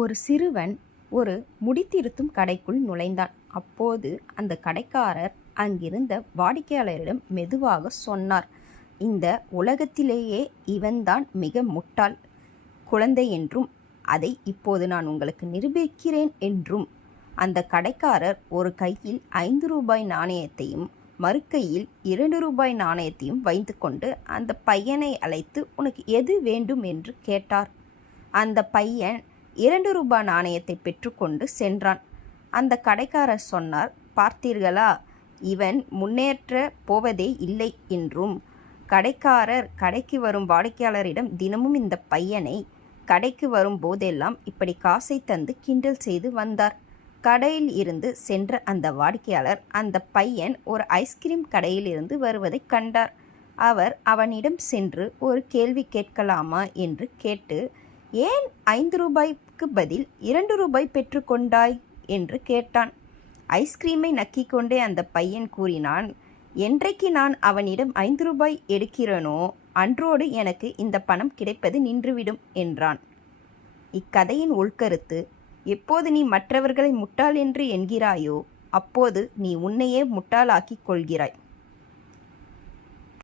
ஒரு சிறுவன் ஒரு முடித்திருத்தும் கடைக்குள் நுழைந்தான். அப்போது அந்த கடைக்காரர் அங்கிருந்த வாடிக்கையாளரிடம் மெதுவாக சொன்னார், இந்த உலகத்திலேயே இவன்தான் மிக முட்டாள் குழந்தை என்றும் அதை இப்போது நான் உங்களுக்கு நிரூபிக்கிறேன் என்றும். அந்த கடைக்காரர் ஒரு கையில் 5 ரூபாய் நாணயத்தையும் மறுக்கையில் 2 ரூபாய் நாணயத்தையும் வைத்து கொண்டு அந்த பையனை அழைத்து, உனக்கு எது வேண்டும் என்று கேட்டார். அந்த பையன் 2 ரூபாய் நாணயத்தை பெற்றுக்கொண்டு சென்றான். அந்த கடைக்காரர் சொன்னார், பார்த்தீர்களா, இவன் முன்னேற்ற போவதே இல்லை என்றும். கடைக்காரர் கடைக்கு வரும் வாடிக்கையாளரிடம் தினமும் இந்த பையனை கடைக்கு வரும் போதெல்லாம் இப்படி காசை தந்து கிண்டல் செய்து வந்தார். கடையில் இருந்து சென்ற அந்த வாடிக்கையாளர் அந்த பையன் ஒரு ஐஸ்கிரீம் கடையில் இருந்து வருவதை கண்டார். அவர் அவனிடம் சென்று ஒரு கேள்வி கேட்கலாமா என்று கேட்டு, ஏன் 5 ரூபாய்க்கு பதில் 2 ரூபாய் பெற்றுக்கொண்டாய் என்று கேட்டான். ஐஸ்கிரீமை நக்கிக்கொண்டே அந்த பையன் கூறினான், என்றைக்கு நான் அவனிடம் 5 ரூபாய் எடுக்கிறேனோ அன்றோடு எனக்கு இந்த பணம் கிடைப்பது நின்றுவிடும் என்றான். இக்கதையின் உள்கருத்து, எப்போது நீ மற்றவர்களை முட்டாள் என்று என்கிறாயோ அப்போது நீ உன்னையே முட்டாளாக்கிக் கொள்கிறாய்.